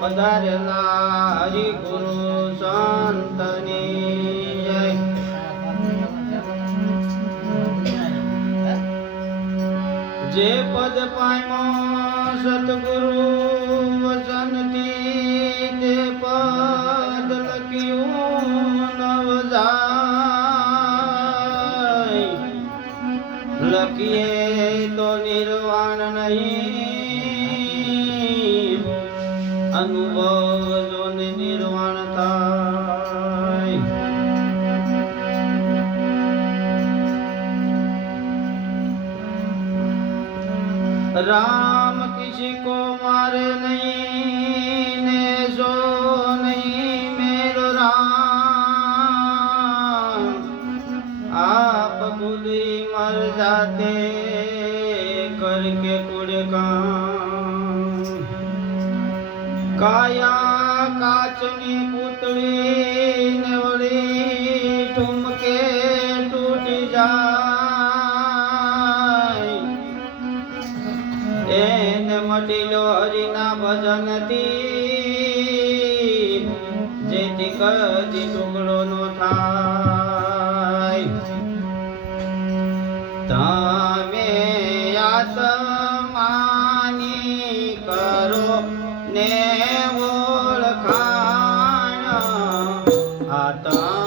પધારેલા હરિગુરુ સંતની જય. જે પદ પામ્યો સતગુરુ ભવજોને નિર્વાણ થાય રામ મટીલો હરિના ભજનથી જેથી કદી ટુકડો નો થાય. તમે આત્માની કરો ને आता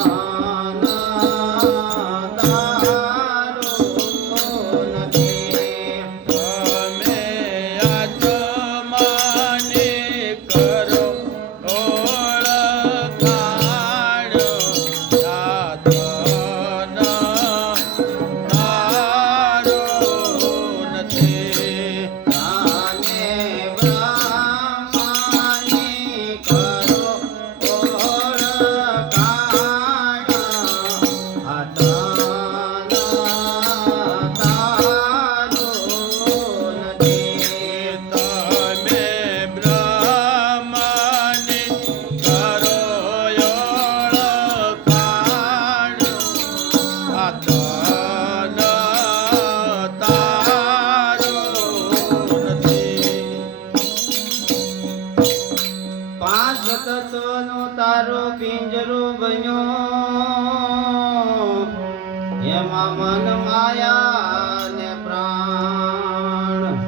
એમાં મન માયા ને પ્રાણ.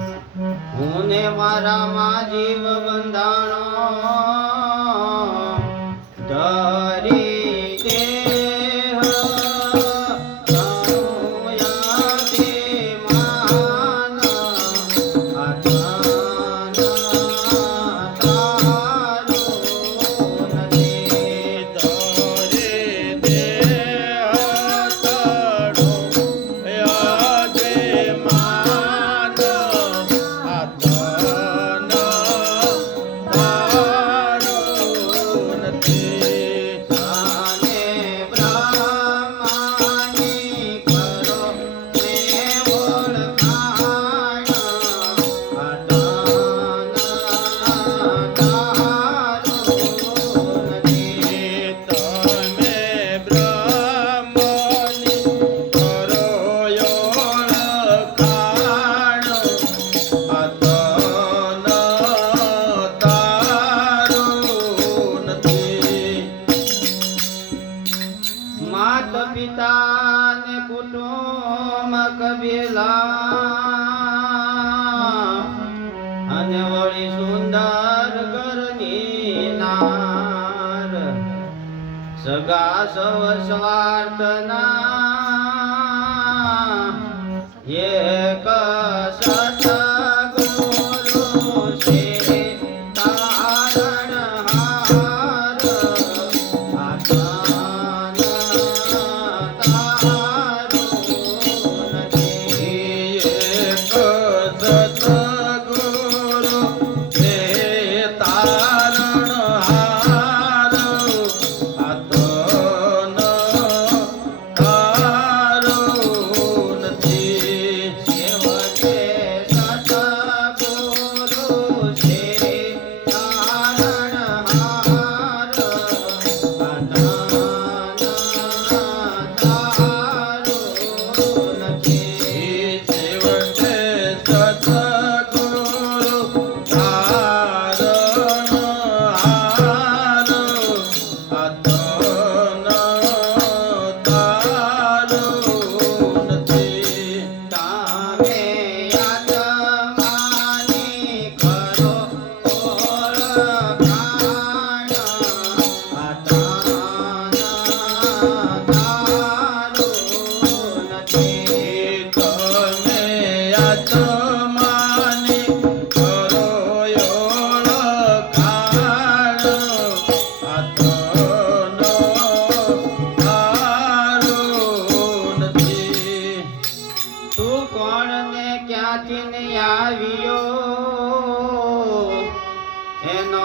હું ને મારામાં જીવ સગા સવ સ્વાર્થના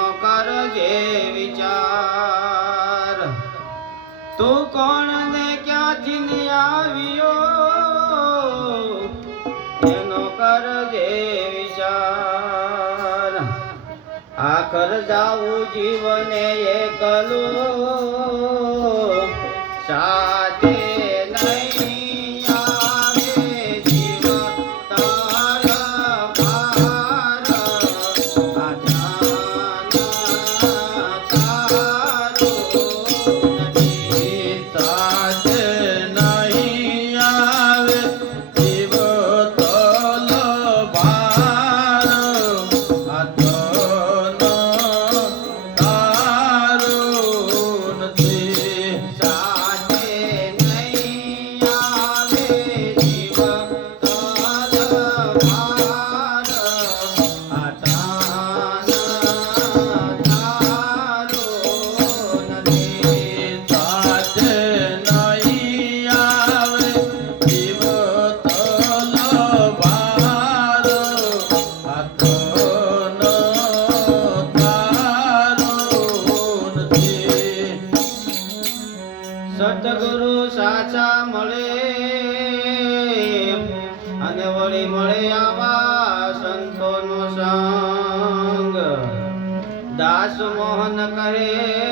કરજે વિચાર. તું કોણ ને ક્યાંથી આવ્યો? એનો કરજે વિચાર. આખર જાવું જીવને એકલું. સાથે સતગુરુ સાચા મળે. અને વળી મળે આવા સંતોનો સંગ. દાસ મોહન કહે